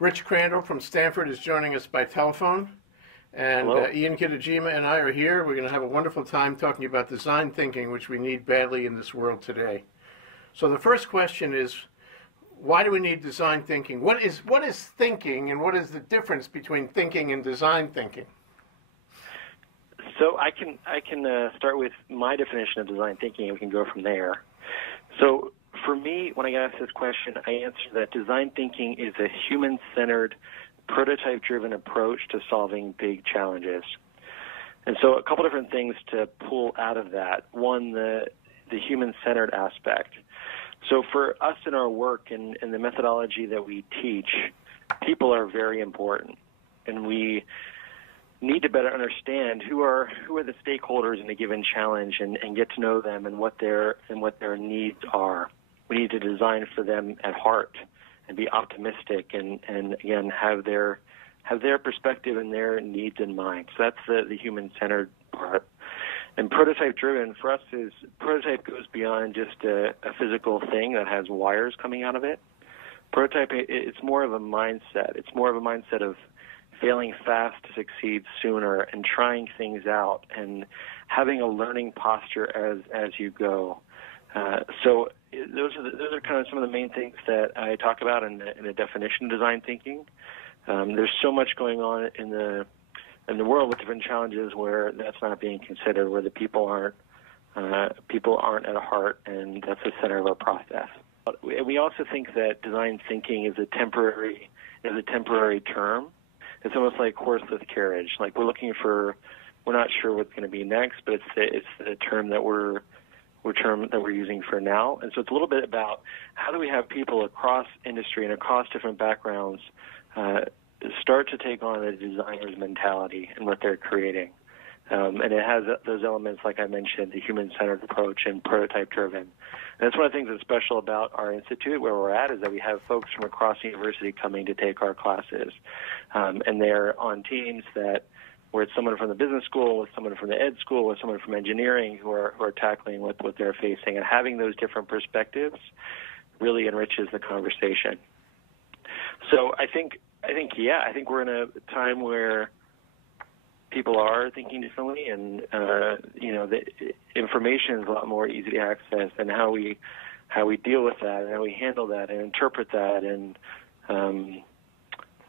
Rich Crandall from Stanford is joining us by telephone. And Ian Kitajima and I are here. We're going to have a wonderful time talking about design thinking, which we need badly in this world today. So the first question is, why do we need design thinking? What is thinking, and what is the difference between thinking and design thinking? So I can start with my definition of design thinking, and we can go from there. So for me, when I get asked this question, I answer that design thinking is a human-centered, prototype-driven approach to solving big challenges. And so a couple different things to pull out of that. One, the human-centered aspect. So for us in our work and the methodology that we teach, people are very important, and we need to better understand who are the stakeholders in a given challenge and get to know them and what their needs are. We need to design for them at heart and be optimistic and again have their perspective and their needs in mind. So that's the human-centered part. And prototype-driven for us is prototype goes beyond just a physical thing that has wires coming out of it. Prototype, it's more of a mindset. It's more of a mindset of failing fast to succeed sooner and trying things out and having a learning posture as you go. So those are kind of some of the main things that I talk about in the definition of design thinking. There's so much going on in the world with different challenges where that's not being considered, where the people aren't at heart, and that's the center of our process. We also think that design thinking is a temporary term. It's almost like horse with carriage. Like we're not sure what's going to be next, but it's the term that we're using for now. And so it's a little bit about how do we have people across industry and across different backgrounds start to take on a designer's mentality and what they're creating. And it has those elements, like I mentioned, the human-centered approach and prototype-driven. And that's one of the things that's special about our institute, where we're at, is that we have folks from across the university coming to take our classes. And they're on teams where it's someone from the business school, with someone from the ed school, with someone from engineering who are tackling what they're facing. And having those different perspectives really enriches the conversation. So I think we're in a time where people are thinking differently, and the information is a lot more easy to access, and how we deal with that and how we handle that and interpret that, and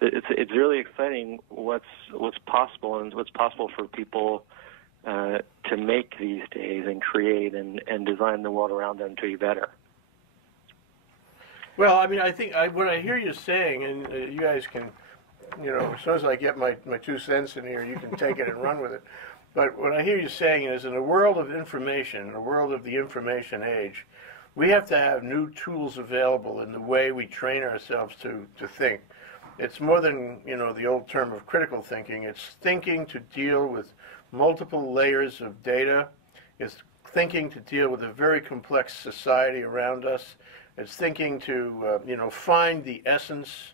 it's really exciting what's possible and what's possible for people to make these days and create and design the world around them to be better. Well, I mean, I think what I hear you saying, and you guys can, as soon as I get my 2 cents in here, you can take it and run with it. But what I hear you saying is, in a world of information, a world of the information age, we have to have new tools available in the way we train ourselves to think. It's more than, the old term of critical thinking. It's thinking to deal with multiple layers of data. It's thinking to deal with a very complex society around us. It's thinking to, find the essence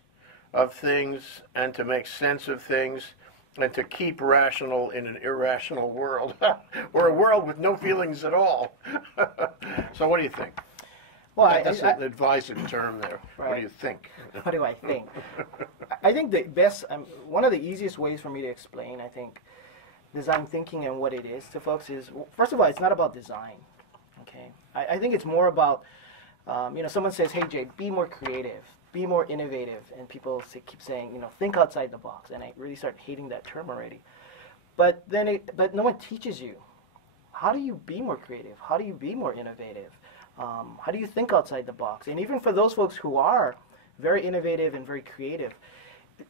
of things and to make sense of things and to keep rational in an irrational world, or a world with no feelings at all. So what do you think? Well, that's an advisory term there. Right. What do you think? What do I think? I think the best, one of the easiest ways for me to explain, I think, design thinking and what it is to folks is, first of all, it's not about design. Okay, I think it's more about, someone says, "Hey Jay, be more creative, be more innovative," and people keep saying, think outside the box, and I really start hating that term already. But no one teaches you, how do you be more creative? How do you be more innovative? How do you think outside the box? And even for those folks who are very innovative and very creative,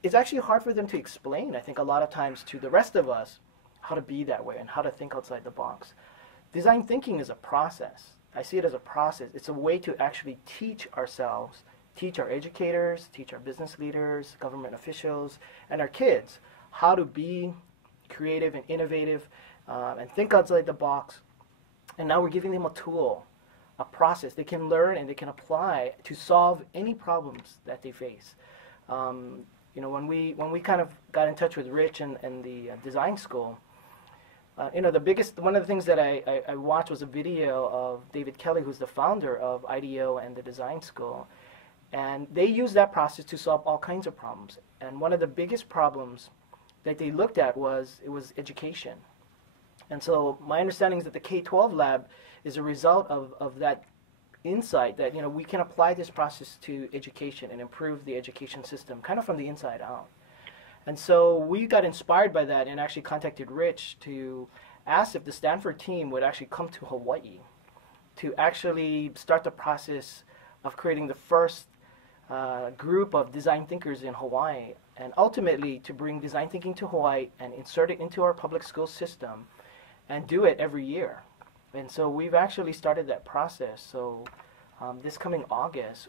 it's actually hard for them to explain, I think, a lot of times to the rest of us how to be that way and how to think outside the box. Design thinking is a process. I see it as a process. It's a way to actually teach ourselves, teach our educators, teach our business leaders, government officials, and our kids how to be creative and innovative and think outside the box. And now we're giving them a tool, a process they can learn and they can apply to solve any problems that they face. When we kind of got in touch with Rich and the design school, one of the things that I watched was a video of David Kelly, who's the founder of IDEO and the design school. And they use that process to solve all kinds of problems. And one of the biggest problems that they looked at was education. And so my understanding is that the K-12 lab is a result of that insight that, we can apply this process to education and improve the education system kind of from the inside out. And so we got inspired by that and actually contacted Rich to ask if the Stanford team would actually come to Hawaii to actually start the process of creating the first group of design thinkers in Hawaii, and ultimately to bring design thinking to Hawaii and insert it into our public school system and do it every year. And so we've actually started that process. So this coming August,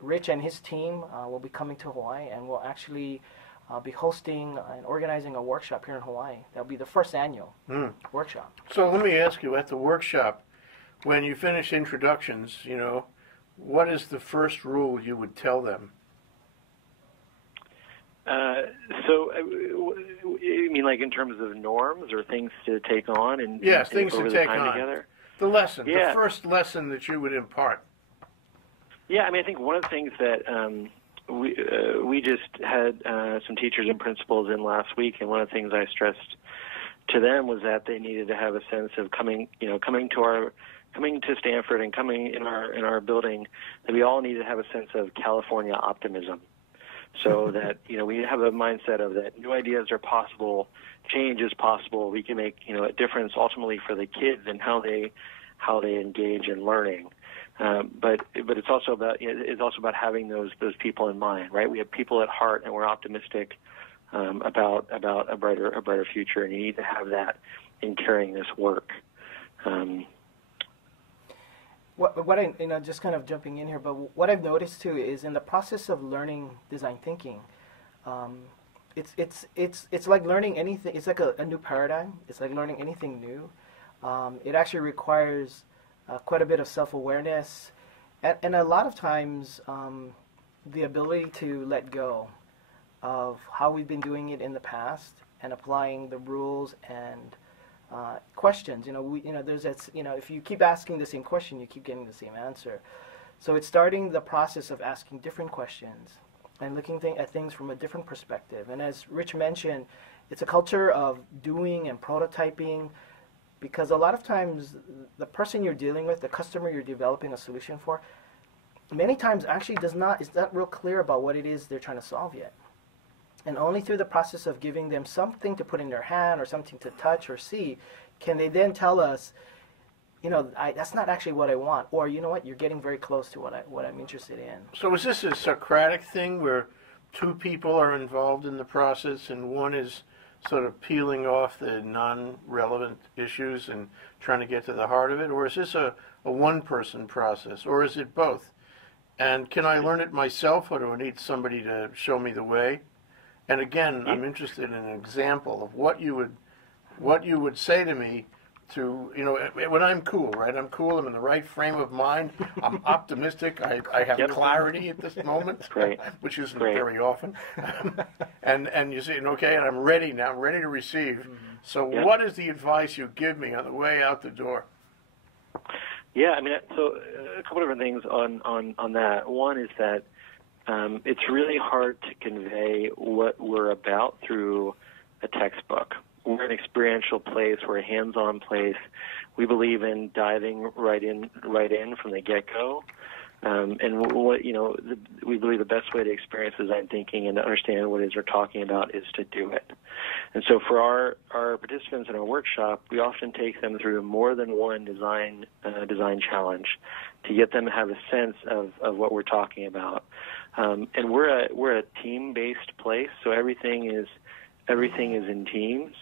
Rich and his team will be coming to Hawaii, and we'll actually be hosting and organizing a workshop here in Hawaii. That'll be the first annual workshop. So let me ask you, at the workshop, when you finish introductions, what is the first rule you would tell them? You mean like in terms of norms or things to take on and yes, things to take on together? The lesson, yeah. The first lesson that you would impart. Yeah, I think one of the things that we just had some teachers and principals in last week, and one of the things I stressed to them was that they needed to have a sense of coming to Stanford and coming in our building, that we all need to have a sense of California optimism. So that, we have a mindset of that new ideas are possible, change is possible, we can make, a difference ultimately for the kids and how they engage in learning. But it's also about having those people in mind, right? We have people at heart, and we're optimistic about a brighter future, and you need to have that in carrying this work. What I just kind of jumping in here, but what I've noticed too is in the process of learning design thinking, it's like learning anything. It's like a new paradigm. It's like learning anything new. It actually requires quite a bit of self-awareness, and a lot of times the ability to let go of how we've been doing it in the past and applying the rules and questions. There's that. If you keep asking the same question, you keep getting the same answer. So it's starting the process of asking different questions and looking at things from a different perspective. And as Rich mentioned, it's a culture of doing and prototyping, because a lot of times the person you're dealing with, the customer you're developing a solution for, many times actually is not real clear about what it is they're trying to solve yet. And only through the process of giving them something to put in their hand or something to touch or see can they then tell us, that's not actually what I want, or you know what, you're getting very close to what I'm interested in. So is this a Socratic thing where two people are involved in the process and one is sort of peeling off the non-relevant issues and trying to get to the heart of it, or is this a one-person process, or is it both? And can I learn it myself, or do I need somebody to show me the way? And again, I'm interested in an example of what you would say to me to, when I'm cool, right? I'm cool, I'm in the right frame of mind, I'm optimistic, I have clarity at this moment, which isn't very often. and you say, okay, and I'm ready now, I'm ready to receive. Mm-hmm. So what is the advice you give me on the way out the door? Yeah, so a couple different things on that. One is that it's really hard to convey what we're about through a textbook. We're an experiential place. We're a hands-on place. We believe in diving right in from the get-go. And we believe the best way to experience design thinking and to understand what it is we're talking about is to do it. And so for our participants in our workshop, we often take them through more than one design challenge to get them to have a sense of what we're talking about. And we're a team-based place, so everything is in teams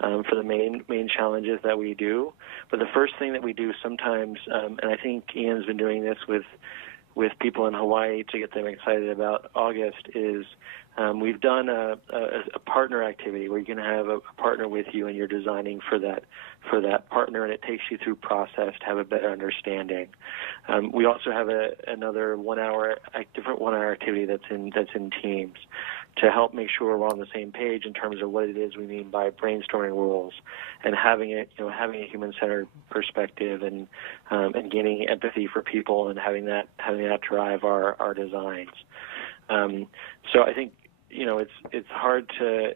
for the main challenges that we do. But the first thing that we do sometimes, and I think Ian's been doing this with people in Hawaii to get them excited about August, is we've done a partner activity where you can have a partner with you and you're designing for that partner, and it takes you through process to have a better understanding. We also have another different 1 hour activity that's in teams. to help make sure we're on the same page in terms of what it is we mean by brainstorming rules, and having a human-centered perspective, and gaining empathy for people, and having that drive our designs. So I think it's hard to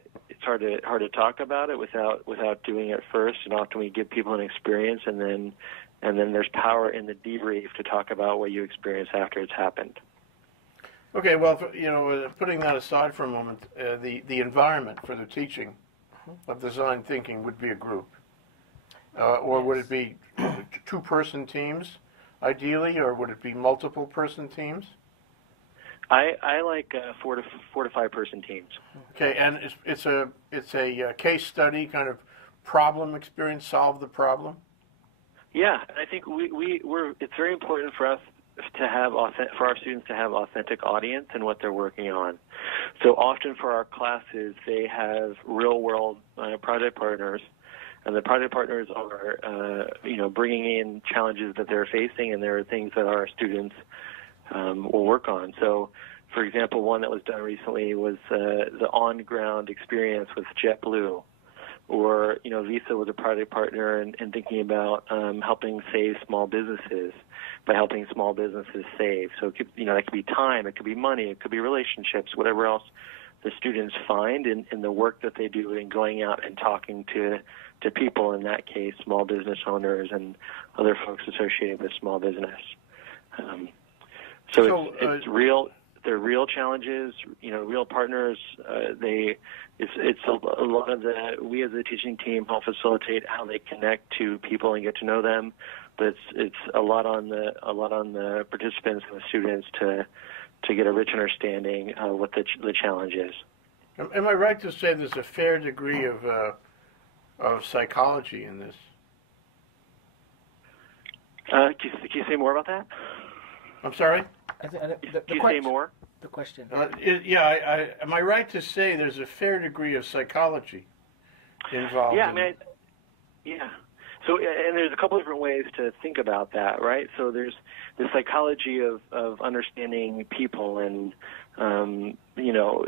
talk about it without doing it first, and often we give people an experience, and then there's power in the debrief to talk about what you experience after it's happened. Okay, well, putting that aside for a moment, the environment for the teaching of design thinking would be a group, or would it be two-person teams, ideally, or would it be multiple-person teams? I like 4 to 5 person teams. Okay, and it's a case study kind of problem experience, solve the problem. Yeah, I think it's very important for us to have for our students to have authentic audience in what they're working on. So often for our classes, they have real world project partners, and the project partners are bringing in challenges that they're facing, and there are things that our students will work on. So, for example, one that was done recently was the on-ground experience with JetBlue, or Visa was a project partner in thinking about helping save small businesses by helping small businesses save. So it could, that could be time, it could be money, it could be relationships, whatever else the students find in the work that they do in going out and talking to people, in that case, small business owners and other folks associated with small business. So it's real. They're real challenges. Real partners. It's a lot of we as a teaching team help facilitate how they connect to people and get to know them. But it's a lot on the participants and the students to get a rich understanding of what the challenge is. Am I right to say there's a fair degree of psychology in this? Can you say more about that? I'm sorry? Can you say more? The question. Am I right to say there's a fair degree of psychology involved? Yeah, So, and there's a couple different ways to think about that, right? So there's the psychology of understanding people, and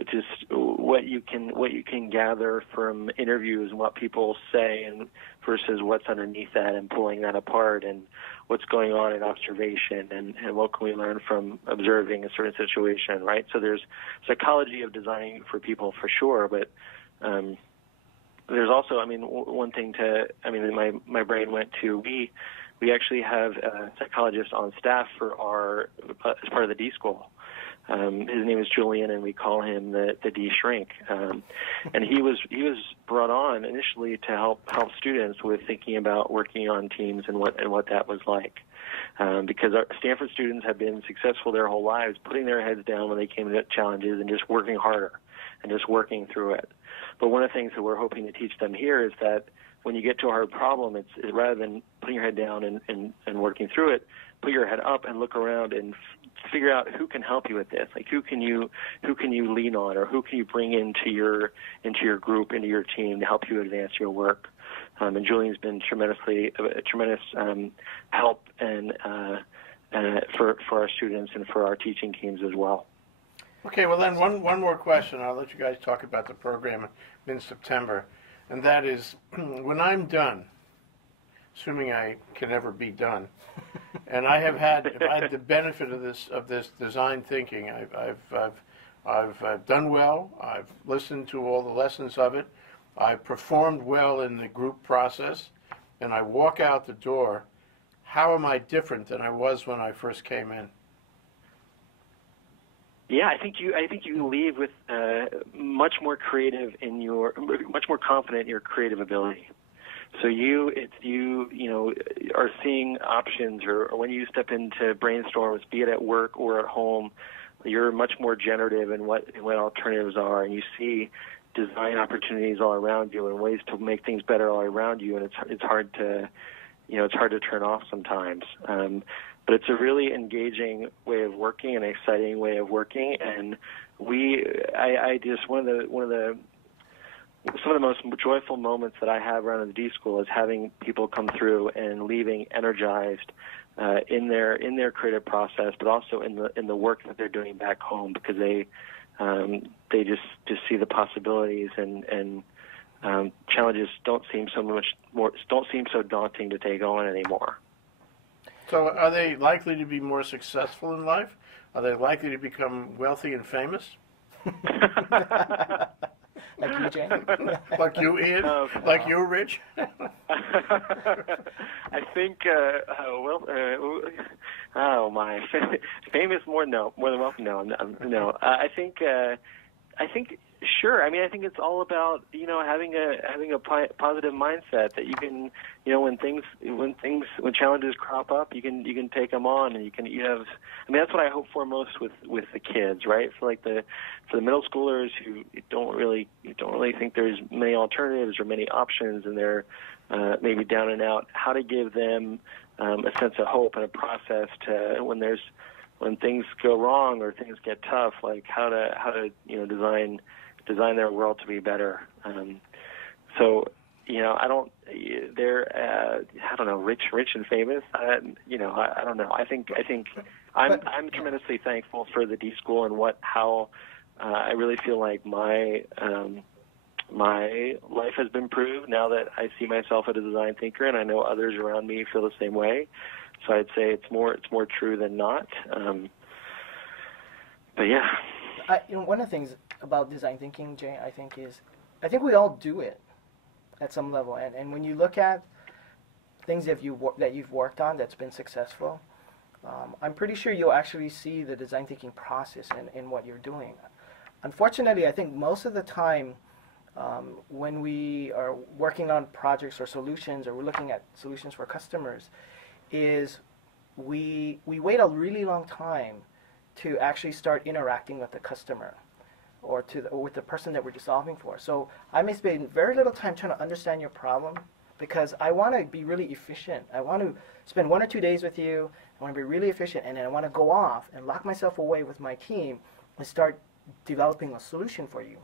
just what you can gather from interviews and what people say, and versus what's underneath that, and pulling that apart, and what's going on in observation, and what can we learn from observing a certain situation, right? So there's psychology of designing for people for sure, but there's also, one thing my brain went to, we actually have a psychologist on staff for as part of the DSchool. His name is Julian, and we call him the D Shrink. And he was brought on initially to help students with thinking about working on teams and what that was like. Because our Stanford students have been successful their whole lives, putting their heads down when they came to challenges and just working harder and just working through it. But one of the things that we're hoping to teach them here is that when you get to a hard problem, it's rather than putting your head down and working through it, put your head up and look around and figure out who can help you with this. Like who can you lean on, or who can you bring into your group, into your team to help you advance your work. And Julian's been a tremendous help and for our students and for our teaching teams as well. Okay, well then one more question. I'll let you guys talk about the program in September, and that is, when I'm done, assuming I can ever be done, and I have had the benefit of this design thinking. I've done well. I've listened to all the lessons of it. I've performed well in the group process, and I walk out the door. How am I different than I was when I first came in? Yeah, I think you leave with much more confident in your creative ability. So you are seeing options, or when you step into brainstorms, be it at work or at home, you're much more generative in what alternatives are, and you see design opportunities all around you and ways to make things better all around you, and it's hard to turn off sometimes. But it's a really engaging way of working, an exciting way of working, and some of the most joyful moments that I have around the DSchool is having people come through and leaving energized in their creative process, but also in the work that they're doing back home, because they They just see the possibilities, and challenges don't seem so daunting to take on anymore. So are they likely to be more successful in life? Are they likely to become wealthy and famous? Like you, Jay? Like you, Ian? Like you, Rich? I think, oh my, famous more than wealthy. No. I think, sure. I mean, I think it's all about having a positive mindset that you can, when challenges crop up, you can take them on, and you have. I mean, that's what I hope for most with the kids, right? For the middle schoolers who don't really think there's many alternatives or many options, and they're maybe down and out. How to give them a sense of hope and a process to when things go wrong or things get tough, like how to design their world to be better. So I don't. I don't know, rich and famous. I don't know. I think I'm tremendously thankful for the DSchool and how I really feel like my life has been proved now that I see myself as a design thinker, and I know others around me feel the same way. So I'd say it's more true than not. But yeah. One of the things about design thinking, Jay, I think we all do it at some level. And when you look at things that you've worked on that's been successful, I'm pretty sure you'll actually see the design thinking process in what you're doing. Unfortunately, I think most of the time when we are working on projects or solutions, or we're looking at solutions for customers, is we wait a really long time to actually start interacting with the customer or with the person that we're solving for. So I may spend very little time trying to understand your problem because I want to be really efficient. I want to spend 1 or 2 days with you. I want to be really efficient, and then I want to go off and lock myself away with my team and start developing a solution for you.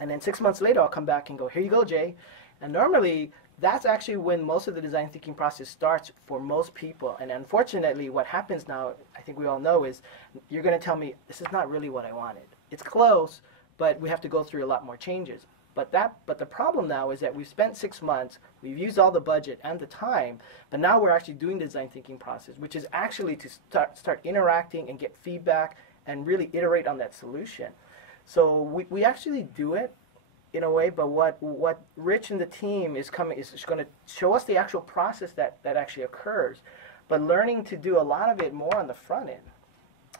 And then 6 months later, I'll come back and go, here you go, Jay. And normally, that's actually when most of the design thinking process starts for most people. And unfortunately, what happens now, I think we all know, is you're going to tell me, this is not really what I wanted. It's close, but we have to go through a lot more changes. But the problem now is that we've spent 6 months, we've used all the budget and the time, but now we're actually doing the design thinking process, which is actually to start interacting and get feedback and really iterate on that solution. So we actually do it in a way, but what Rich and the team is going to show us the actual process that actually occurs, but learning to do a lot of it more on the front end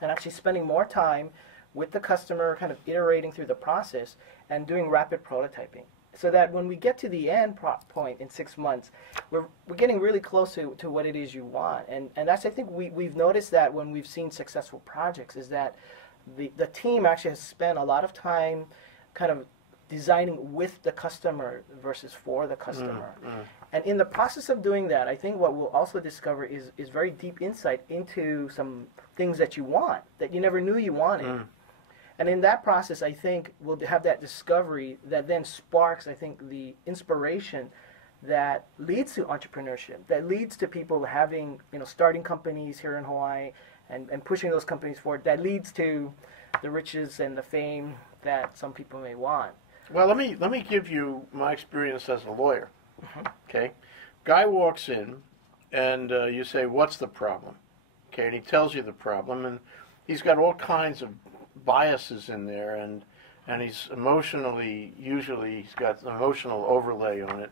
and actually spending more time with the customer, kind of iterating through the process and doing rapid prototyping, so that when we get to the end point in 6 months, we're getting really close to what it is you want. And that's, I think we've noticed that when we've seen successful projects, is that the team actually has spent a lot of time kind of designing with the customer versus for the customer. And in the process of doing that, I think what we'll also discover is very deep insight into some things that you want, that you never knew you wanted. And in that process, I think we'll have that discovery that then sparks, I think, the inspiration that leads to entrepreneurship, that leads to people having, starting companies here in Hawaii and pushing those companies forward, that leads to the riches and the fame that some people may want. Well, let me give you my experience as a lawyer. Okay, guy walks in, and you say, "What's the problem?" Okay, and he tells you the problem, and he's got all kinds of biases in there, and he's usually he's got an emotional overlay on it,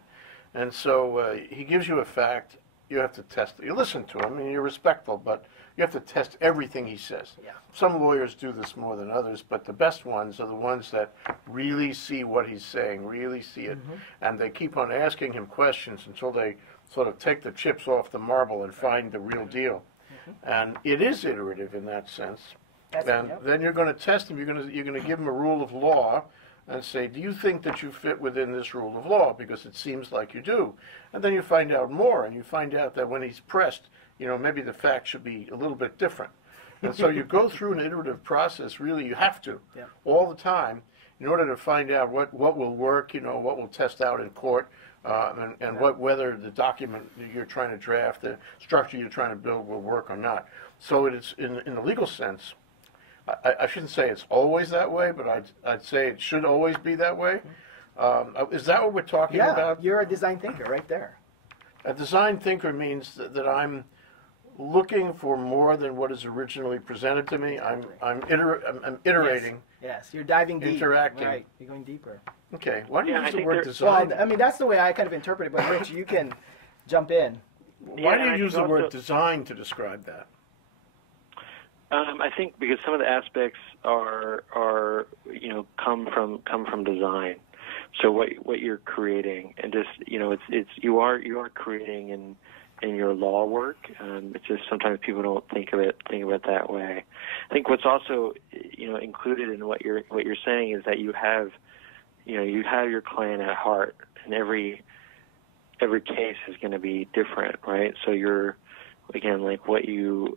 and so he gives you a fact. You have to test it. You listen to him, and you're respectful, but you have to test everything he says. Yeah. Some lawyers do this more than others, but the best ones are the ones that really see what he's saying, really see it, and they keep on asking him questions until they sort of take the chips off the marble and find the real deal. And it is iterative in that sense. Then you're going to test him. You're going to give him a rule of law and say, do you think that you fit within this rule of law? Because it seems like you do. And then you find out more, and you find out that when he's pressed, maybe the fact should be a little bit different. And so you go through an iterative process, really, you have to, all the time, in order to find out what will work, what will test out in court, and whether the document you're trying to draft, the structure you're trying to build will work or not. So it is, in the legal sense, I shouldn't say it's always that way, but I'd say it should always be that way. Is that what we're talking about? Yeah, you're a design thinker right there. A design thinker means that I'm looking for more than what is originally presented to me. I'm iterating. Yes, you're diving deep. Interacting. Right, you're going deeper. Okay, why do you use the word design? Well, I mean, that's the way I kind of interpret it, but Rich, you can jump in. Why do you use the word design to describe that? I think because some of the aspects are come from design. So what you're creating, and just it's you are creating in your law work. It's just sometimes people don't think of it that way. I think what's also included in what you're saying is that you have your client at heart, and every case is going to be different, right? So you're again like what you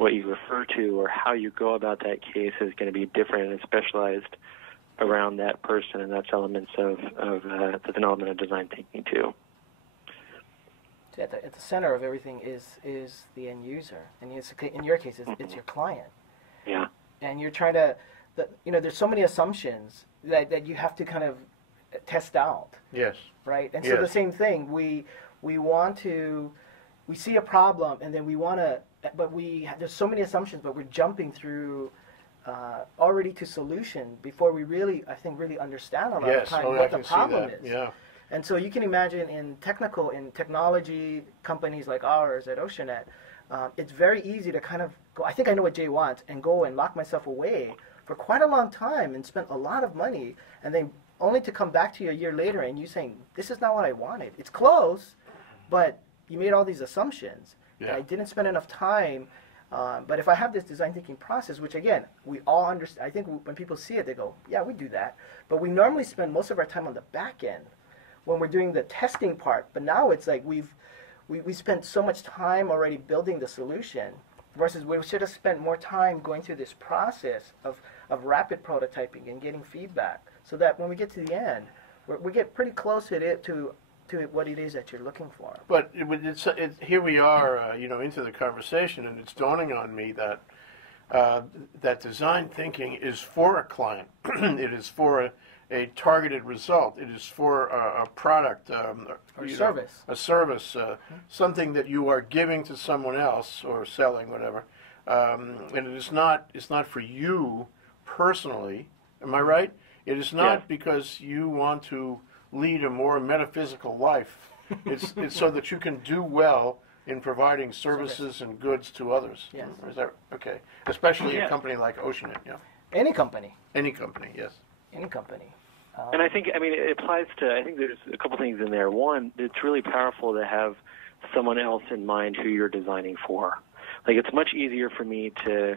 refer to or how you go about that case is going to be different and specialized around that person, and that's elements of the development of design thinking too. At the center of everything is the end user, and in your case, it's your client. Yeah. And you're trying to, there's so many assumptions that you have to kind of test out. Yes. Right. And so the same thing, we see a problem, and then we want to, but there's so many assumptions, but we're jumping through already to solution before we really understand a lot of the time what the problem is. Yeah. And so you can imagine in technology companies like ours at Oceanit, it's very easy to kind of go, I think I know what Jay wants, and go and lock myself away for quite a long time and spend a lot of money, and then only to come back to you a year later and you saying, this is not what I wanted. It's close, but you made all these assumptions. Yeah. I didn't spend enough time. But if I have this design thinking process, which again, we all understand, I think when people see it, they go, yeah, we do that. But we normally spend most of our time on the back end when we're doing the testing part. But now it's like we spent so much time already building the solution versus we should have spent more time going through this process of rapid prototyping and getting feedback so that when we get to the end, we get pretty close to what it is that you're looking for. But here we are, into the conversation, and it's dawning on me that that design thinking is for a client. It is for a targeted result. It is for a product or service. A service, something that you are giving to someone else or selling, whatever. And it's not for you personally. Am I right? It is not because you want to lead a more metaphysical life. It's so that you can do well in providing services and goods to others. Yes. Is that okay? Especially a company like Oceanit. Yeah. Any company. Any company. Yes. Any company. And I think, it applies to, I think there's a couple things in there. One, it's really powerful to have someone else in mind who you're designing for. Like, it's much easier for me to,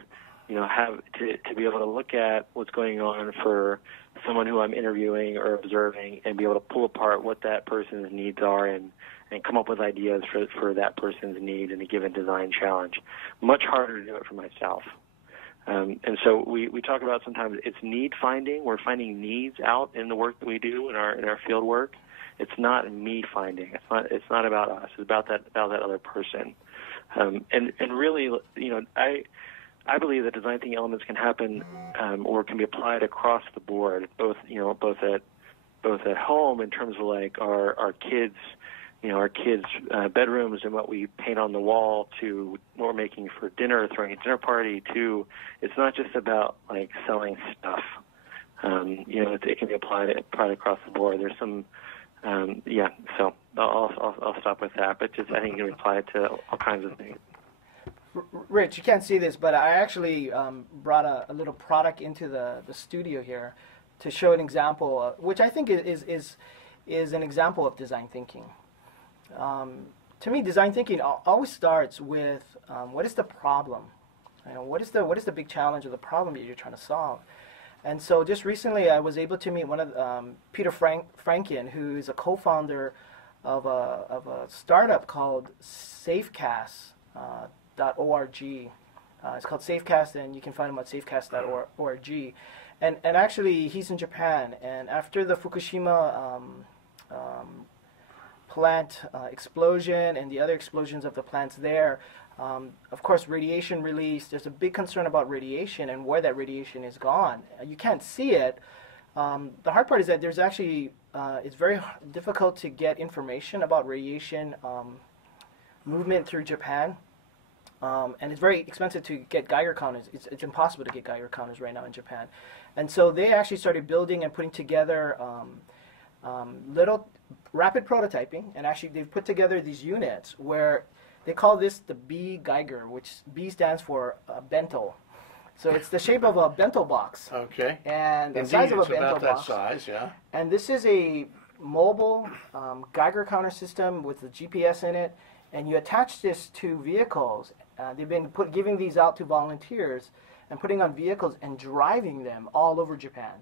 have to be able to look at what's going on for someone who I'm interviewing or observing and be able to pull apart what that person's needs are and come up with ideas for that person's need in a given design challenge. Much harder to do it for myself. And so we talk about sometimes it's need finding. We're finding needs out in the work that we do in our field work. It's not me finding. It's not about us. It's about that other person. And really, I believe that design thinking elements can happen or can be applied across the board, both at home in terms of like our kids. Our kids' bedrooms and what we paint on the wall to what we're making for dinner, throwing a dinner party, to it's not just about like selling stuff. It can be applied across the board. There's some, so I'll stop with that. But just I think you can apply it to all kinds of things. Rich, you can't see this, but I actually brought a little product into the studio here to show an example, which I think is an example of design thinking. To me, design thinking always starts with what is the problem? What is the big challenge or the problem that you're trying to solve? And so just recently I was able to meet one of Peter Franken, who is a co-founder of a startup called Safecast.org. It's called Safecast, and you can find him at safecast.org. And actually he's in Japan, and after the Fukushima plant explosion and the other explosions of the plants there. Of course, radiation release, there's a big concern about radiation and where that radiation is gone. You can't see it. The hard part is that there's actually, it's very difficult to get information about radiation movement through Japan. And it's very expensive to get Geiger counters. It's impossible to get Geiger counters right now in Japan. And so they actually started building and putting together little rapid prototyping, and actually they've put together these units where they call this the B Geiger, which B stands for bento. So it's the shape of a bento box. Okay. And the Indeed, size of a it's bento about that box. size, yeah. And this is a mobile Geiger counter system with a GPS in it, and you attach this to vehicles. They've been giving these out to volunteers and putting on vehicles and driving them all over Japan.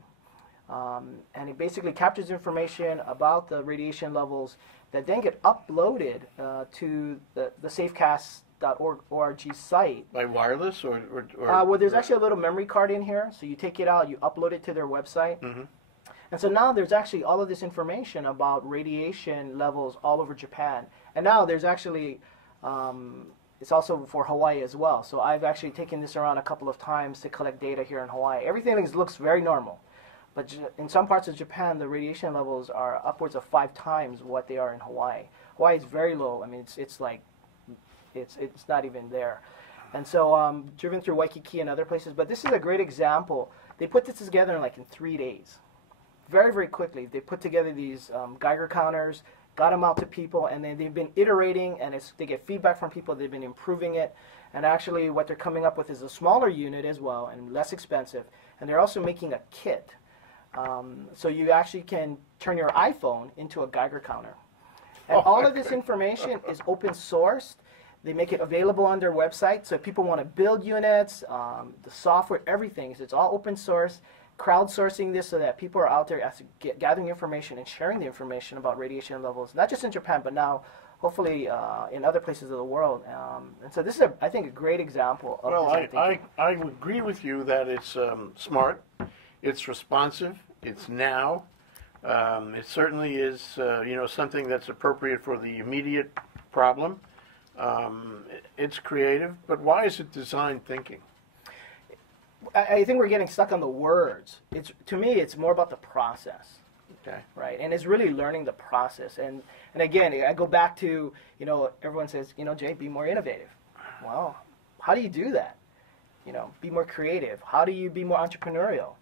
And it basically captures information about the radiation levels that then get uploaded to the safecast.org site. By wireless or Well, there's actually a little memory card in here, so you take it out, you upload it to their website. Mm-hmm. And so now there's actually all of this information about radiation levels all over Japan. And now there's actually, it's also for Hawaii as well. So I've actually taken this around a couple of times to collect data here in Hawaii. Everything looks very normal. But in some parts of Japan, the radiation levels are upwards of 5 times what they are in Hawaii. Hawaii is very low. I mean, it's like, it's not even there. And so driven through Waikiki and other places. But this is a great example. They put this together in 3 days. Very, very quickly. They put together these Geiger counters, got them out to people, and then they've been iterating, and they get feedback from people. They've been improving it. And actually what they're coming up with is a smaller unit as well and less expensive. And they're also making a kit. So you actually can turn your iPhone into a Geiger counter. And all of this information is open sourced. They make it available on their website. So if people want to build units, the software, everything, so it's all open source. Crowdsourcing this so that people are out there gathering information and sharing the information about radiation levels, not just in Japan, but now hopefully in other places of the world. And so this is, I think, a great example of design thinking. I agree with you that it's smart, it's responsive, it's now. It certainly is something that's appropriate for the immediate problem. It's creative, but why is it design thinking? I think we're getting stuck on the words. To me, it's more about the process. Okay. Right, and it's really learning the process. And again, I go back to, everyone says, Jay, be more innovative. Well, how do you do that? Be more creative. How do you be more entrepreneurial?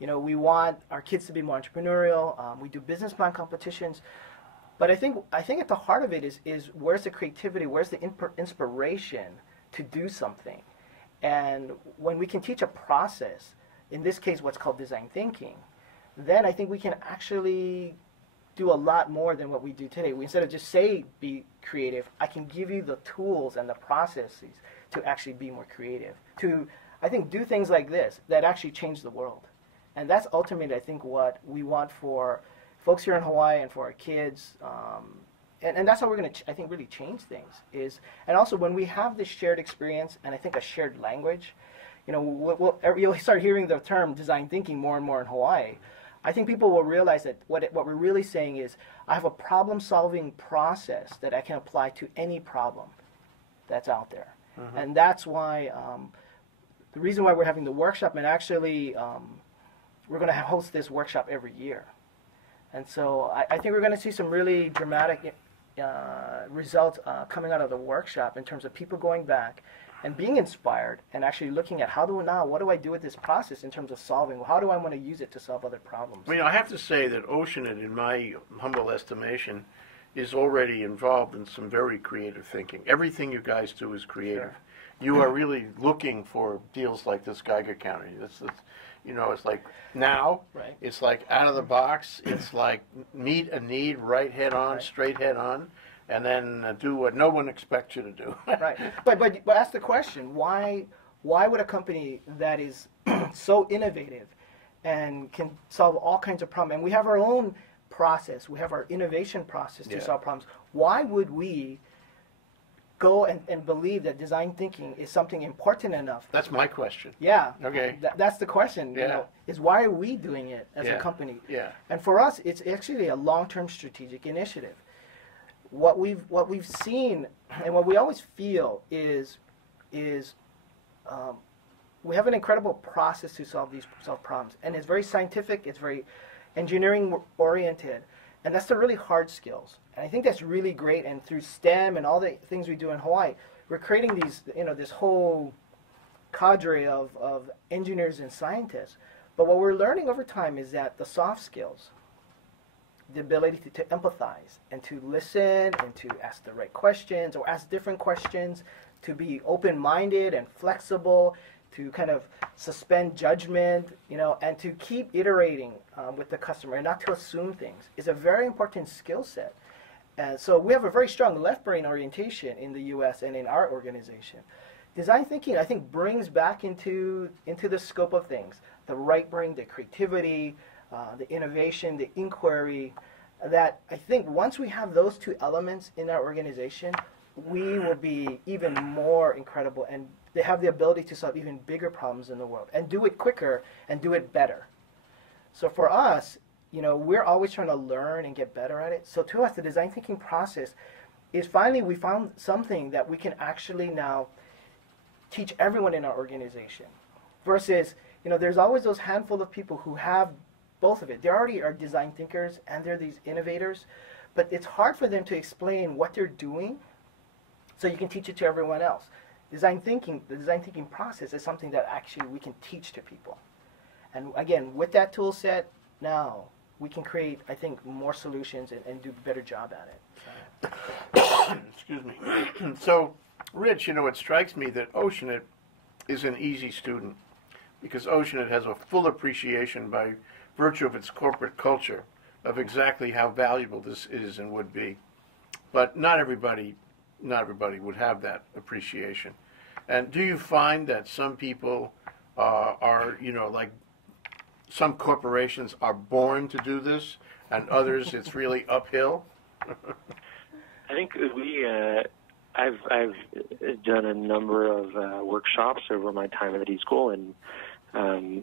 We want our kids to be more entrepreneurial. We do business plan competitions. But I think at the heart of it is where's the creativity, where's the inspiration to do something? And when we can teach a process, in this case what's called design thinking, then I think we can actually do a lot more than what we do today. Instead of just say be creative, I can give you the tools and the processes to actually be more creative, to, I think, do things like this that actually change the world. And that's ultimately, I think, what we want for folks here in Hawaii and for our kids. And that's how we're going to, I think, really change things. And also when we have this shared experience and I think a shared language, you'll start hearing the term design thinking more and more in Hawaii. I think people will realize that what we're really saying is I have a problem-solving process that I can apply to any problem that's out there. Mm-hmm. And that's why, the reason why we're having the workshop, and actually we're going to host this workshop every year. And so I think we're going to see some really dramatic results coming out of the workshop in terms of people going back and being inspired and actually looking at what do I do with this process in terms of solving? How do I want to use it to solve other problems? I have to say that Oceanit, in my humble estimation, is already involved in some very creative thinking. Everything you guys do is creative. Sure. You are really looking for deals like this Geiger counter. It's like now, right. It's like out of the box. It's like meet a need right head on, right. Straight head on, and then do what no one expects you to do. Right. But ask the question, why would a company that is so innovative and can solve all kinds of problems, and we have our own process, we have our innovation process to solve problems, why would we go and believe that design thinking is something important enough? That's my question. Yeah. Okay. That's the question. Yeah. Is why are we doing it as a company? Yeah. And for us, it's actually a long-term strategic initiative. what we've seen and what we always feel is we have an incredible process to solve problems, and it's very scientific, it's very engineering oriented, and that's the really hard skills. And I think that's really great. And through STEM and all the things we do in Hawaii, we're creating these, this whole cadre of engineers and scientists. But what we're learning over time is that the soft skills, the ability to empathize and to listen and to ask the right questions or ask different questions, to be open-minded and flexible, to kind of suspend judgment, and to keep iterating with the customer and not to assume things is a very important skill set. And so we have a very strong left brain orientation in the U.S. and in our organization. Design thinking, I think, brings back into the scope of things the right brain, the creativity, the innovation, the inquiry, that I think once we have those two elements in our organization, we will be even more incredible, and they have the ability to solve even bigger problems in the world and do it quicker and do it better. So for us, we're always trying to learn and get better at it. So to us, the design thinking process is finally we found something that we can actually now teach everyone in our organization. Versus, there's always those handful of people who have both of it. They already are design thinkers and they're these innovators, but it's hard for them to explain what they're doing so you can teach it to everyone else. The design thinking process is something that actually we can teach to people. And again, with that tool set, now we can create, I think, more solutions and do a better job at it. So. Excuse me. So, Rich, it strikes me that Oceanit is an easy student because Oceanit has a full appreciation by virtue of its corporate culture of exactly how valuable this is and would be. But not everybody would have that appreciation. And do you find that some people are, like some corporations are born to do this, and others it's really uphill? I think I've done a number of workshops over my time at the D-School, and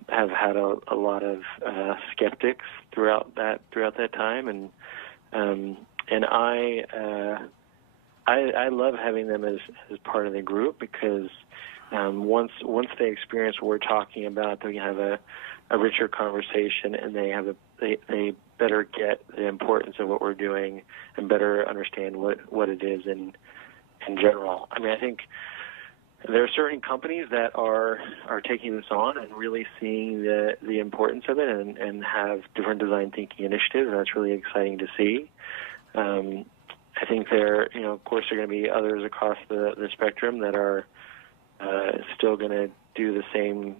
have had a lot of skeptics throughout that time, and I love having them as part of the group because once they experience what we're talking about, they have a richer conversation, and they better get the importance of what we're doing and better understand what it is in general. I mean, I think there are certain companies that are taking this on and really seeing the importance of it and have different design thinking initiatives, and that's really exciting to see. I think of course, there are going to be others across the spectrum that are still going to do the same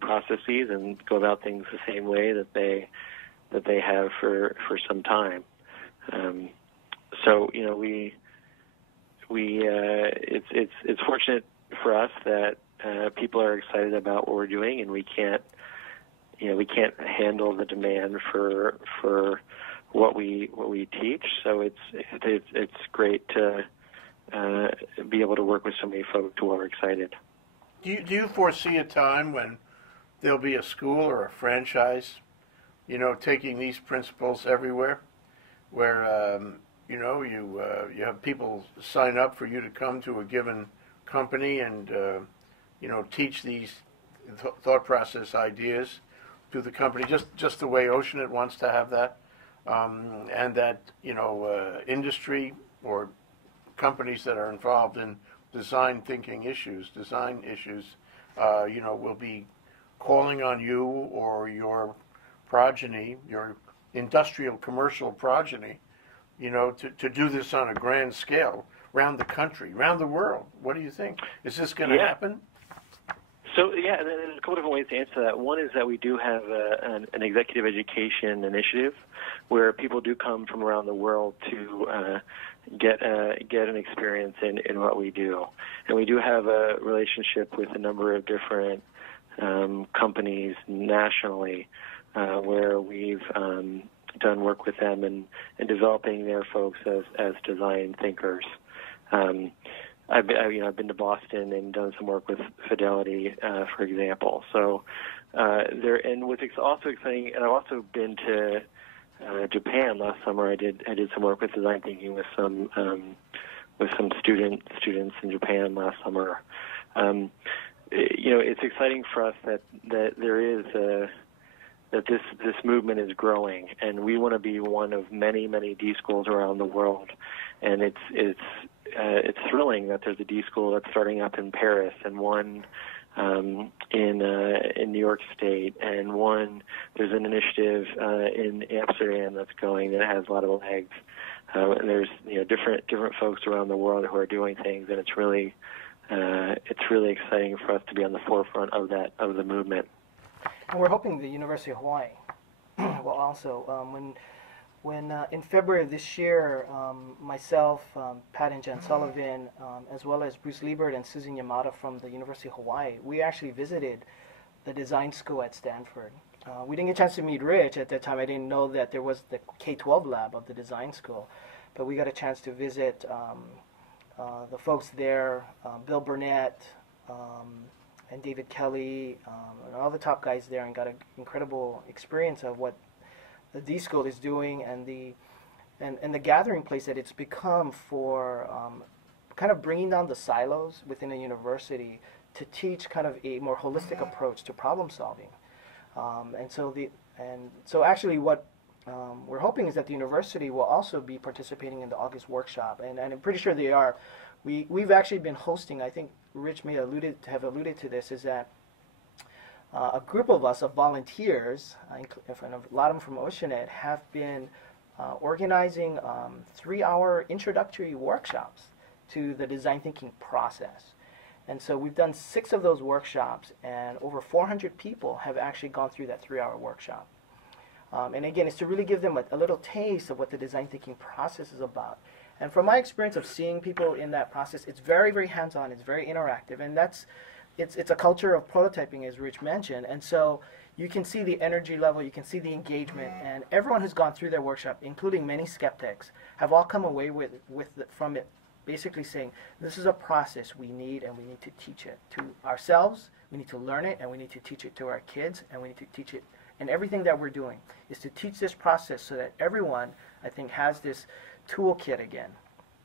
processes and go about things the same way that they have for some time. So it's fortunate for us that people are excited about what we're doing, and we can't handle the demand for what we teach. So it's great to be able to work with so many folks who are excited. Do you foresee a time when there'll be a school or a franchise, taking these principles everywhere, where you have people sign up for you to come to a given company and teach these thought process ideas to the company, just the way Oceanit wants to have that, and that industry or companies that are involved in design issues, will be calling on you or your progeny, your industrial commercial progeny, to do this on a grand scale, around the country, around the world. What do you think? Is this going to happen? So, there's a couple different ways to answer that. One is that we do have an executive education initiative where people do come from around the world to get an experience in what we do. And we do have a relationship with a number of different companies nationally where we've done work with them in developing their folks as design thinkers. I've been to Boston and done some work with Fidelity, for example. So and what's also exciting, and I've also been to Japan last summer. I did some work with design thinking with some students in Japan last summer. It's exciting for us that there is that this movement is growing, and we want to be one of many D schools around the world. And it's thrilling that there's a D school that's starting up in Paris, and one in New York State, and there's an initiative in Amsterdam that's going that has a lot of legs. And there's different folks around the world who are doing things, and it's really exciting for us to be on the forefront of the movement. And we're hoping the University of Hawaii will also, when in February of this year, myself, Pat and Jen Sullivan, as well as Bruce Liebert and Susan Yamada from the University of Hawaii, we actually visited the design school at Stanford. We didn't get a chance to meet Rich at that time. I didn't know that there was the K-12 lab of the design school, but we got a chance to visit the folks there, Bill Burnett, and David Kelly, and all the top guys there, and got an incredible experience of what the D School is doing, and the gathering place that it's become for kind of bringing down the silos within a university to teach kind of a more holistic approach to problem solving. So actually what we're hoping is that the university will also be participating in the August workshop, and I'm pretty sure they are. We've actually been hosting, I think Rich may have alluded to this, is that a group of us, of volunteers, a lot of them from Oceanit, have been organizing 3-hour introductory workshops to the design thinking process. And so we've done 6 of those workshops, and over 400 people have actually gone through that 3-hour workshop. And again, it's to really give them a little taste of what the design thinking process is about. And from my experience of seeing people in that process, it's very, very hands-on, it's very interactive, and it's a culture of prototyping, as Rich mentioned. And so you can see the energy level, you can see the engagement, and everyone who's gone through their workshop, including many skeptics, have all come away from it basically saying, this is a process we need, and we need to teach it to ourselves, we need to learn it, and we need to teach it to our kids, and we need to teach it. And everything that we're doing is to teach this process so that everyone, I think, has this toolkit again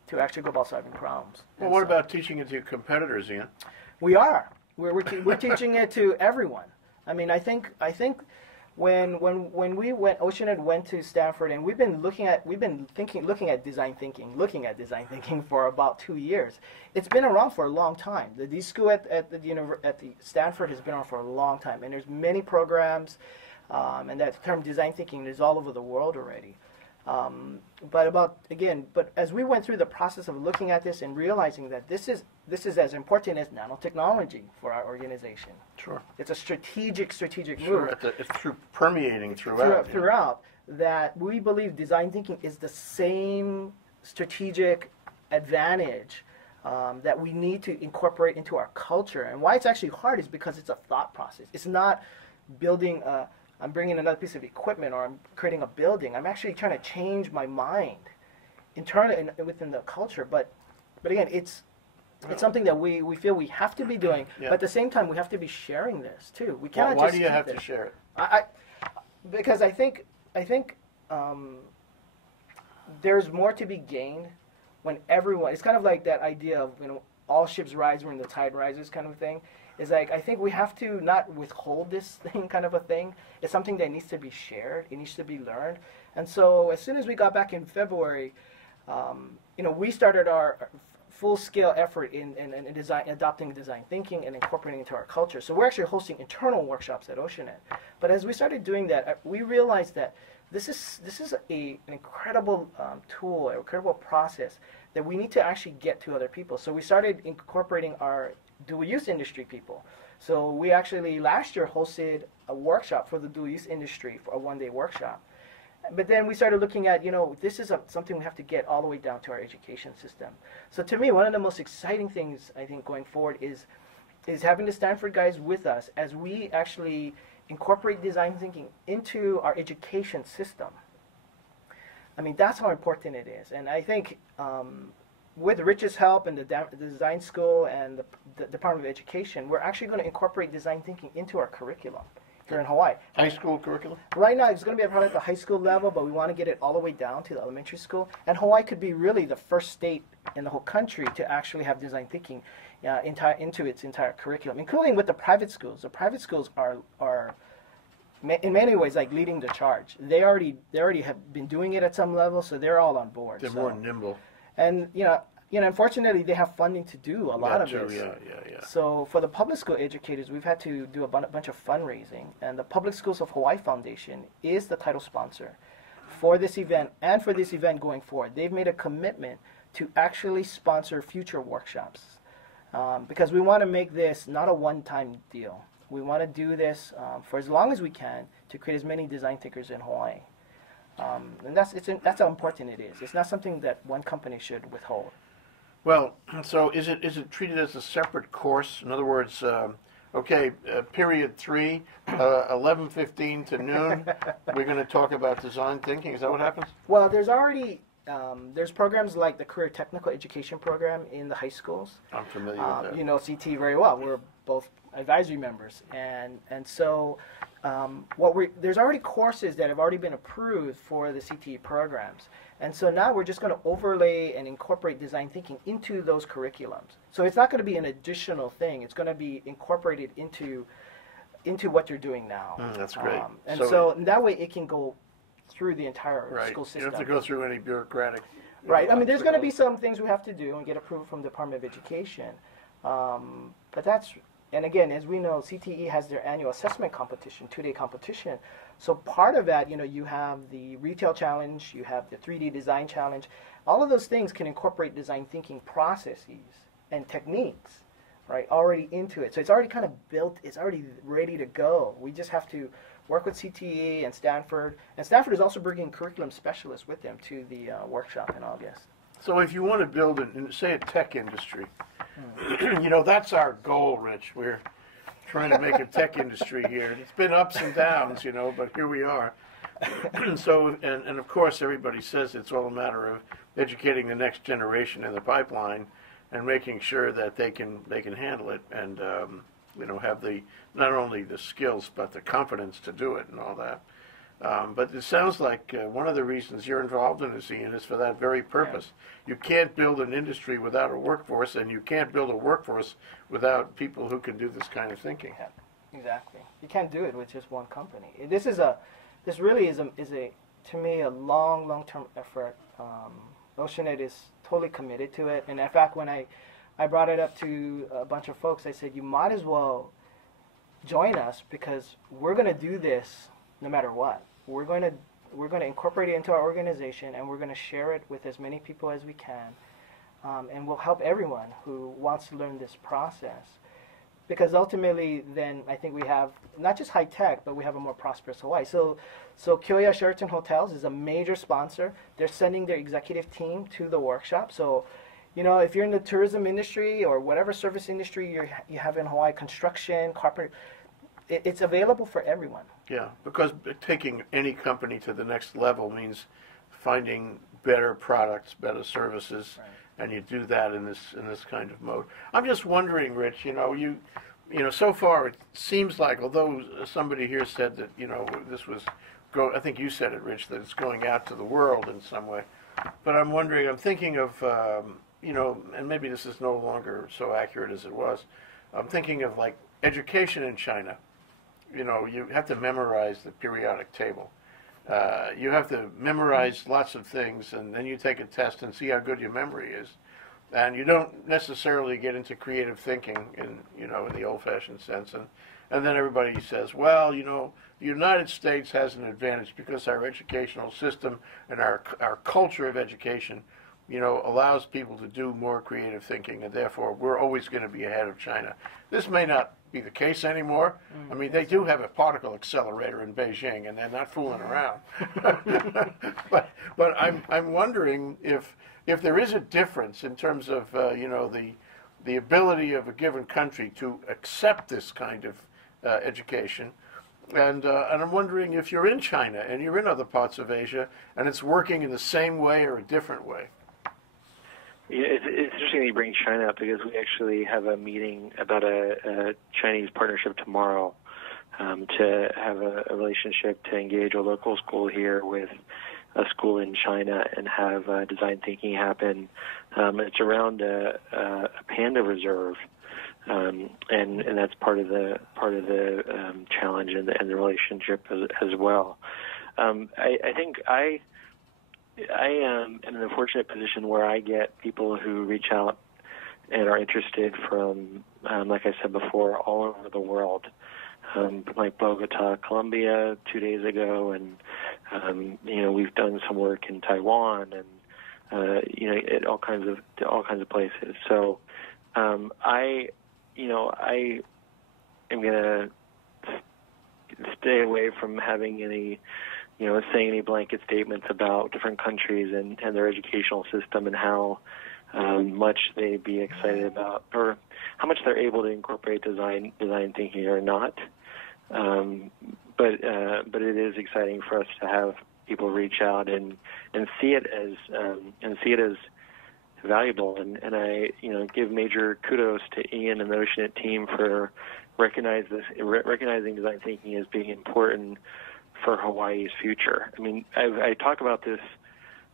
to actually go about solving problems. Well, what about teaching it to competitors, Ian? We are. We're teaching it to everyone. I mean, I think when Oceanit went to Stanford, and we've been looking at design thinking for about 2 years. It's been around for a long time. The D School at the Stanford has been around for a long time, and there's many programs, and that term design thinking is all over the world already. But as we went through the process of looking at this and realizing that this is as important as nanotechnology for our organization. Sure. It's a strategic move. Sure, it's permeating throughout. Throughout, that we believe design thinking is the same strategic advantage that we need to incorporate into our culture. And why it's actually hard is because it's a thought process. It's not building I'm bringing another piece of equipment, or I'm creating a building. I'm actually trying to change my mind internally within the culture. But again, it's something that we feel we have to be doing. Yeah. But at the same time, we have to be sharing this too. We cannot. Why do you have to share it? Because I think there's more to be gained when everyone. It's kind of like that idea of all ships rise when the tide rises kind of thing. Is like, I think we have to not withhold this thing kind of a thing. It's something that needs to be shared. It needs to be learned. And so as soon as we got back in February, we started our full-scale effort in adopting design thinking and incorporating it into our culture. So we're actually hosting internal workshops at Oceanit. But as we started doing that, we realized that this is an incredible tool, an incredible process that we need to actually get to other people. So we started incorporating our dual-use industry people. So we actually last year hosted a workshop for the dual-use industry, for a one-day workshop. But then we started looking at, this is something we have to get all the way down to our education system. So to me, one of the most exciting things, I think, going forward is having the Stanford guys with us as we actually incorporate design thinking into our education system. I mean, that's how important it is. And I think with Rich's help and the design school and the Department of Education, we're actually going to incorporate design thinking into our curriculum, here in Hawaii. High school curriculum? Right now, it's going to be a product at the high school level, but we want to get it all the way down to the elementary school. And Hawaii could be really the first state in the whole country to actually have design thinking into its entire curriculum, including with the private schools. The private schools are in many ways like leading the charge. They already have been doing it at some level, so they're all on board. They're more nimble. And unfortunately, they have funding to do a lot of this. Yeah. So for the public school educators, we've had to do a bunch of fundraising, and the Public Schools of Hawaii Foundation is the title sponsor for this event and for this event going forward. They've made a commitment to actually sponsor future workshops because we want to make this not a one-time deal. We want to do this for as long as we can to create as many design thinkers in Hawaii. And that's how important it is. It's not something that one company should withhold. Well, so is it treated as a separate course? In other words, period 3, 11:15 to noon, we're going to talk about design thinking. Is that what happens? Well, there's already there's programs like the Career Technical Education Program in the high schools. I'm familiar with that. You know CT very well. We're both advisory members, and so there's already courses that have already been approved for the CTE programs. And so now we're just going to overlay and incorporate design thinking into those curriculums. So it's not going to be an additional thing. It's going to be incorporated into what you're doing now. That's great. And so that way it can go through the entire school system. You don't have to go through any bureaucratic. Right. I mean, there's going to be some things we have to do and get approved from the Department of Education. But that's, and again, as we know, CTE has their annual assessment competition, 2-day competition. So part of that, you have the retail challenge, you have the 3D design challenge. All of those things can incorporate design thinking processes and techniques, right, already into it. So it's already kind of built, it's already ready to go. We just have to work with CTE and Stanford. And Stanford is also bringing curriculum specialists with them to the workshop in August. So if you want to build, say, a tech industry, that's our goal, Rich. We're trying to make a tech industry here. It's been ups and downs, but here we are. So, and of course, everybody says it's all a matter of educating the next generation in the pipeline and making sure that they can handle it and have not only the skills but the confidence to do it and all that. But it sounds like one of the reasons you're involved in this, Ian, is for that very purpose. You can't build an industry without a workforce, and you can't build a workforce without people who can do this kind of thinking. Yeah, exactly. You can't do it with just one company. This really is to me a long-term effort. Oceanit is totally committed to it, and in fact, when I brought it up to a bunch of folks, I said, you might as well join us because we're going to do this no matter what. We're going to incorporate it into our organization, and we're going to share it with as many people as we can, and we'll help everyone who wants to learn this process. Because ultimately, then I think we have not just high tech, but we have a more prosperous Hawaii. So Kyoya Sheraton Hotels is a major sponsor. They're sending their executive team to the workshop. So, if you're in the tourism industry or whatever service industry you have in Hawaii, construction, carpenter, it's available for everyone. Yeah, because taking any company to the next level means finding better products, better services, right. And you do that in this kind of mode. I'm just wondering, Rich, so far it seems like, although somebody here said that, this was, I think you said it, Rich, that it's going out to the world in some way. But I'm wondering, I'm thinking of, and maybe this is no longer so accurate as it was, I'm thinking of like education in China. You have to memorize the periodic table. You have to memorize lots of things, and then you take a test and see how good your memory is. And you don't necessarily get into creative thinking in the old-fashioned sense. And then everybody says, well, the United States has an advantage because our educational system and our culture of education, allows people to do more creative thinking, and therefore we're always going to be ahead of China. This may not be the case anymore. I mean, they do have a particle accelerator in Beijing, and they're not fooling around. but I'm wondering if there is a difference in terms of the ability of a given country to accept this kind of education. And I'm wondering if you're in China and you're in other parts of Asia, and it's working in the same way or a different way. Yeah, it's interesting that you bring China up because we actually have a meeting about a Chinese partnership tomorrow to have a relationship to engage a local school here with a school in China and have design thinking happen. It's around a panda reserve, and that's part of the challenge and the relationship as well. I think I am in an unfortunate position where I get people who reach out and are interested from, like I said before, all over the world. Like Bogota, Colombia 2 days ago, and we've done some work in Taiwan, and at all kinds of places. So I am gonna stay away from having any, saying any blanket statements about different countries and their educational system and how much they'd be excited about, or how much they're able to incorporate design thinking or not. But it is exciting for us to have people reach out and see it as valuable. And I give major kudos to Ian and the Oceanit team for recognizing design thinking as being important for Hawaii's future. I mean, I talk about this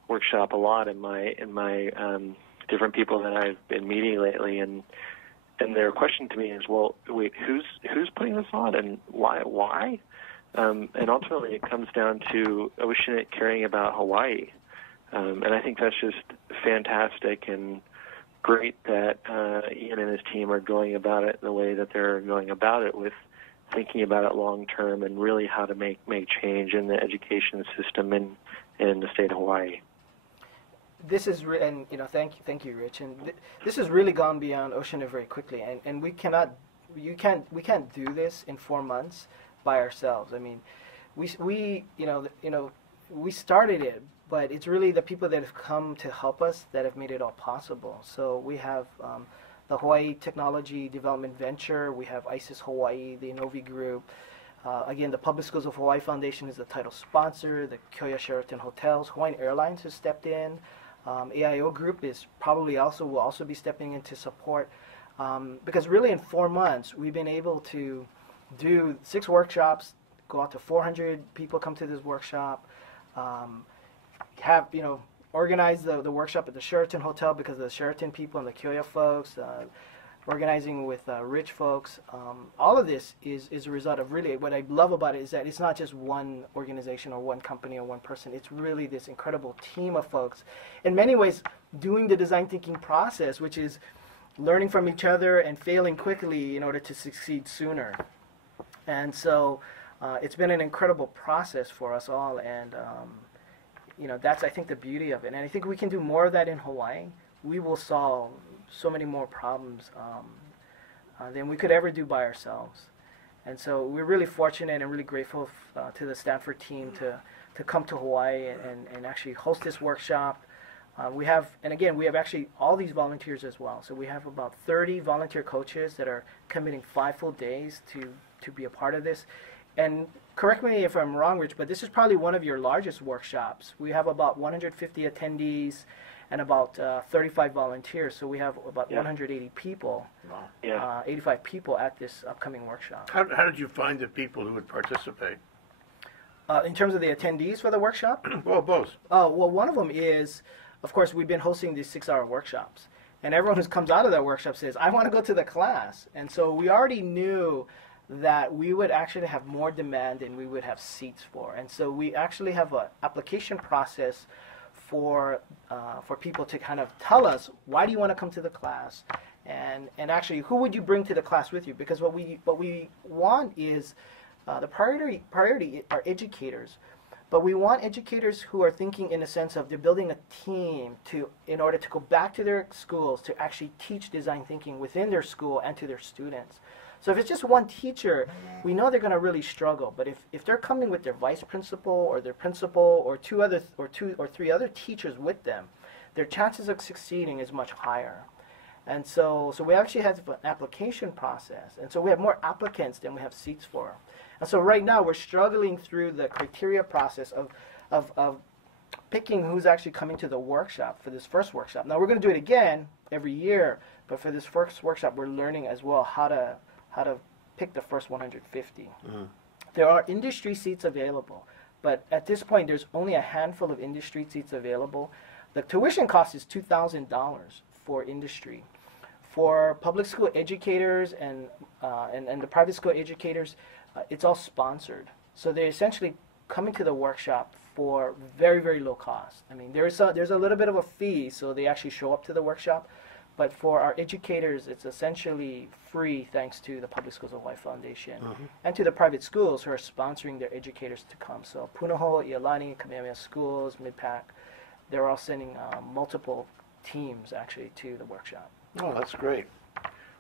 workshop a lot in my different people that I've been meeting lately, and their question to me is, well, wait, who's putting this on, and why? And ultimately, it comes down to Oceanit caring about Hawaii, and I think that's just fantastic and great that Ian and his team are going about it the way that they're going about it, with thinking about it long term and really how to make change in the education system in the state of Hawaii. This is and thank you, Rich. And this has really gone beyond Oceanit very quickly, and we can't do this in 4 months by ourselves. I mean, we started it, but it's really the people that have come to help us that have made it all possible. So we have the Hawaii Technology Development Venture, we have ISIS Hawaii, the Innovi Group. Again, the Public Schools of Hawaii Foundation is the title sponsor. The Kyoya Sheraton Hotels, Hawaiian Airlines has stepped in. AIO Group will also be stepping in to support, because really in 4 months we've been able to do 6 workshops, go out to 400 people come to this workshop, organize the workshop at the Sheraton Hotel because of the Sheraton people and the Kyoya folks, organizing with rich folks. All of this is a result of really, what I love about it is that it's not just one organization or one company or one person. It's really this incredible team of folks. In many ways, doing the design thinking process, which is learning from each other and failing quickly in order to succeed sooner. And so it's been an incredible process for us all, and that's, I think, the beauty of it. And I think we can do more of that in Hawaii. We will solve so many more problems than we could ever do by ourselves. And so we're really fortunate and really grateful to the Stanford team to come to Hawaii and actually host this workshop. We have actually all these volunteers as well. So we have about 30 volunteer coaches that are committing 5 full days to be a part of this. And correct me if I'm wrong, Rich, but this is probably one of your largest workshops. We have about 150 attendees and about 35 volunteers. So we have about 180 people, 85 people at this upcoming workshop. How did you find the people who would participate? In terms of the attendees for the workshop? Well, both. Well, one of them is, of course, we've been hosting these 6-hour workshops. And everyone who comes out of that workshop says, I want to go to the class. And so we already knew that we would actually have more demand than we would have seats for. And so we actually have an application process for people to kind of tell us, why do you want to come to the class? And actually, who would you bring to the class with you? Because what we want is, the priority are educators. But we want educators who are thinking in a sense of they're building a team in order to go back to their schools to actually teach design thinking within their school and to their students. So if it's just one teacher, we know they're going to really struggle. But if they're coming with their vice principal or their principal or two or three other teachers with them, their chances of succeeding is much higher. And so we actually have an application process. And so we have more applicants than we have seats for. And so right now we're struggling through the criteria process of picking who's actually coming to the workshop for this first workshop. Now we're going to do it again every year, but for this first workshop we're learning as well how to pick the first 150. There are industry seats available, but at this point, there's only a handful of industry seats available. The tuition cost is $2,000 for industry. For public school educators and the private school educators, it's all sponsored. So they're essentially coming to the workshop for very, very low cost. I mean, there's a little bit of a fee, so they actually show up to the workshop. But for our educators, it's essentially free thanks to the Public Schools of Hawaii Foundation and to the private schools who are sponsoring their educators to come. So Punahou, Iolani, Kamehameha Schools, Midpac, they're all sending multiple teams actually to the workshop. Oh, that's great.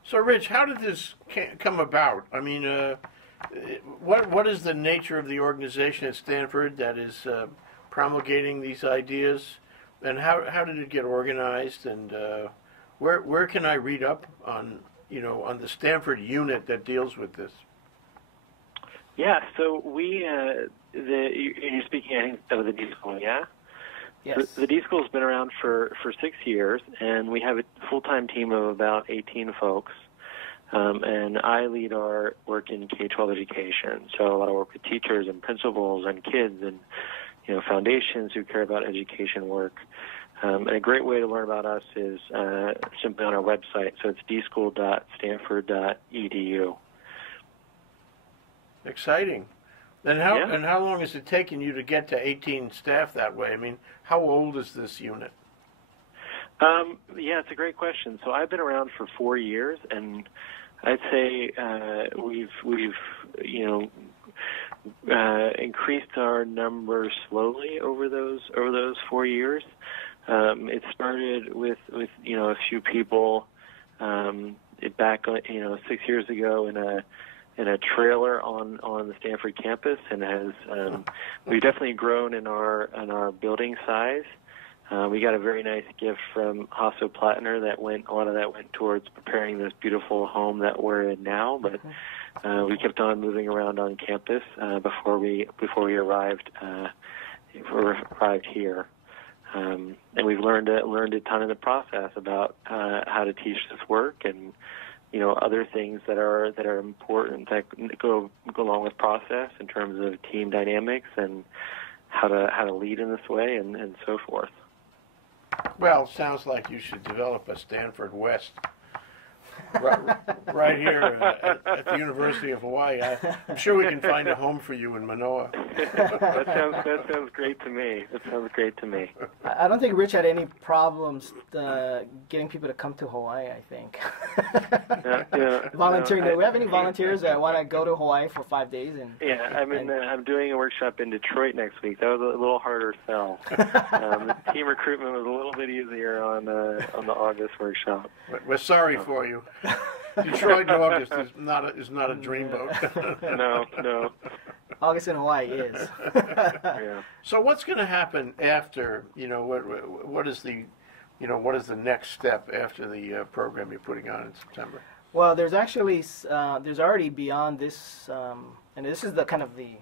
So, Rich, how did this come about? I mean, what is the nature of the organization at Stanford that is promulgating these ideas, and how did it get organized, and where can I read up on on the Stanford unit that deals with this? Yeah, so we you're speaking, I think, of the DSchool, yeah. Yes. The DSchool's been around for 6 years, and we have a full-time team of about 18 folks. And I lead our work in K-12 education, so a lot of work with teachers and principals and kids and foundations who care about education work. And a great way to learn about us is simply on our website. So it's dschool.stanford.edu. Exciting. And how long has it taken you to get to 18 staff that way? I mean, how old is this unit? Yeah, it's a great question. So I've been around for 4 years, and I'd say we've increased our numbers slowly over those 4 years. It started with a few people back 6 years ago in a trailer on the Stanford campus, and has we've definitely grown in our building size. We got a very nice gift from Hasso Plattner a lot of that went towards preparing this beautiful home that we're in now, but we kept on moving around on campus before we arrived here. And we've learned a ton in the process about how to teach this work, and other things that are important that go along with process in terms of team dynamics and how to lead in this way and so forth. Well, sounds like you should develop a Stanford West right here at the University of Hawaii. I'm sure we can find a home for you in Manoa. That sounds great to me. I don't think Rich had any problems getting people to come to Hawaii, I think. Volunteering. Do we have any volunteers that want to go to Hawaii for 5 days? I'm doing a workshop in Detroit next week. That was a little harder sell. The team recruitment was a little bit easier on the August workshop. We're sorry for you. Detroit in August is not a dreamboat. No. August in Hawaii is. Yeah. So what's going to happen after? What is the next step after the program you're putting on in September? Well, there's actually there's already beyond this, and this is the kind of the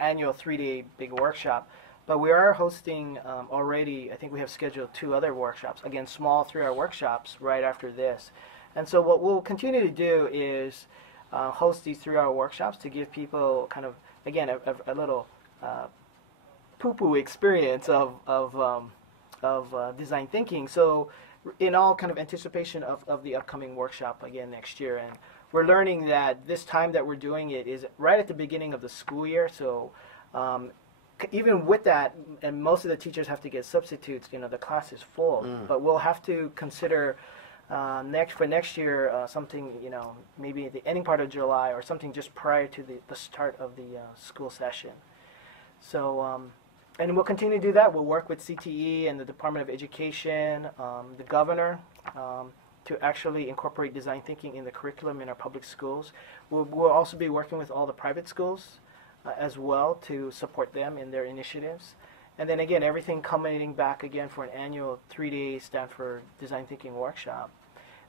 annual 3-day big workshop. But we are hosting already. I think we have scheduled 2 other workshops. Again, small 3-hour workshops right after this. And so what we'll continue to do is host these 3-hour workshops to give people kind of, again, a little poo-poo experience of design thinking. So in all kind of anticipation of the upcoming workshop again next year. And we're learning that this time that we're doing it is right at the beginning of the school year. So even with that, and most of the teachers have to get substitutes, the class is full. But we'll have to consider next year something, maybe at the ending part of July or something just prior to the start of the school session. So, and we'll continue to do that. We'll work with CTE and the Department of Education, the governor, to actually incorporate design thinking in the curriculum in our public schools. We'll also be working with all the private schools as well to support them in their initiatives. And then again, everything culminating back again for an annual 3-day Stanford Design Thinking Workshop.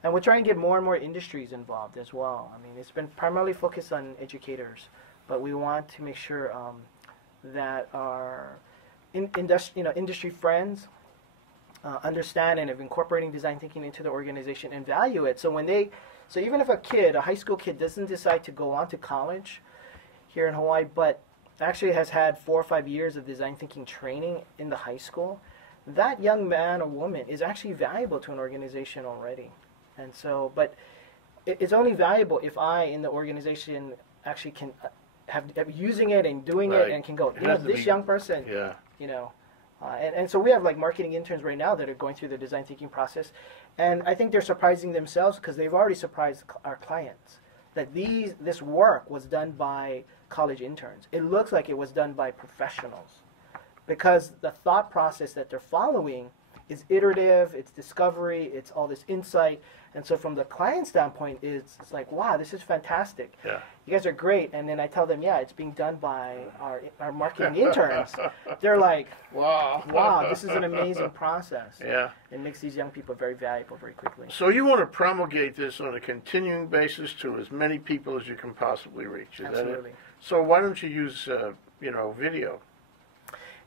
And we're trying to get more and more industries involved as well. I mean, it's been primarily focused on educators, but we want to make sure that our industry friends understand and have incorporating design thinking into the organization and value it. So when they So even if a high school kid doesn't decide to go on to college here in Hawaii, but actually has had 4 or 5 years of design thinking training in the high school, that young man or woman is actually valuable to an organization already. And so, but it's only valuable if I in the organization actually can have using it and doing it and can go, you know, this young person, you know. And so we have like marketing interns right now that are going through the design thinking process, and I think they're surprising themselves because they've already surprised our clients that this work was done by college interns. It looks like it was done by professionals because the thought process that they're following is iterative, it's discovery, it's all this insight. And so from the client standpoint, it's like, wow, this is fantastic. Yeah. You guys are great. And then I tell them, yeah, it's being done by our marketing interns. They're like, wow, this is an amazing process. Yeah. It makes these young people very valuable very quickly. So you want to promulgate this on a continuing basis to as many people as you can possibly reach. Is Absolutely. that it? So why don't you use, video?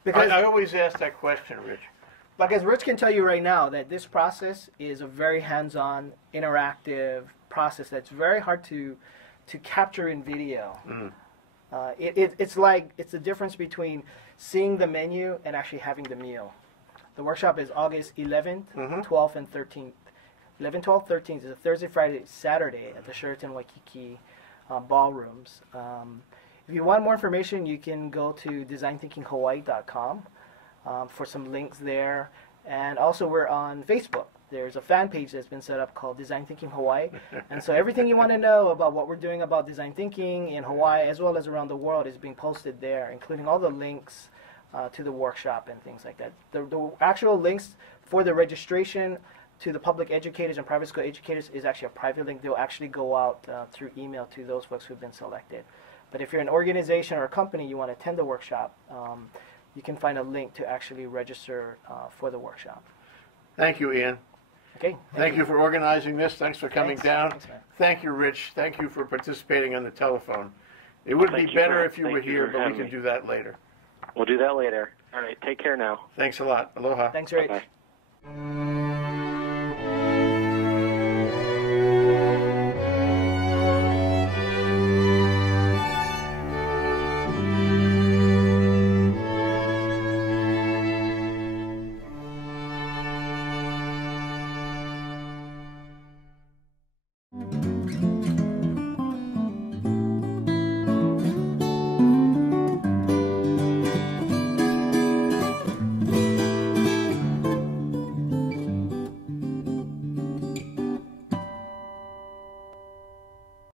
Because I always ask that question, Rich. Because Rich can tell you right now that this process is a very hands-on, interactive process that's very hard to capture in video. It's the difference between seeing the menu and actually having the meal. The workshop is August 11th, 12th, and 13th. 11th, 12th, 13th is a Thursday, Friday, Saturday at the Sheraton Waikiki ballrooms. If you want more information, you can go to designthinkinghawaii.com. For some links there, and also we're on Facebook. There's a fan page that's been set up called Design Thinking Hawaii, and so everything you want to know about what we're doing about design thinking in Hawaii as well as around the world is being posted there, including all the links to the workshop and things like that. The actual links for the registration to the public educators and private school educators is actually a private link. They'll actually go out through email to those folks who've been selected. But if you're an organization or a company, you want to attend the workshop, you can find a link to actually register for the workshop. Thank you, Ian. Okay. Thank you for organizing this. Thanks for coming down. Thanks, man. Thank you, Rich. Thank you for participating on the telephone. It would be better if you were here, but we can do that later. We'll do that later. All right. Take care now. Thanks a lot. Aloha. Thanks, Rich. Bye-bye.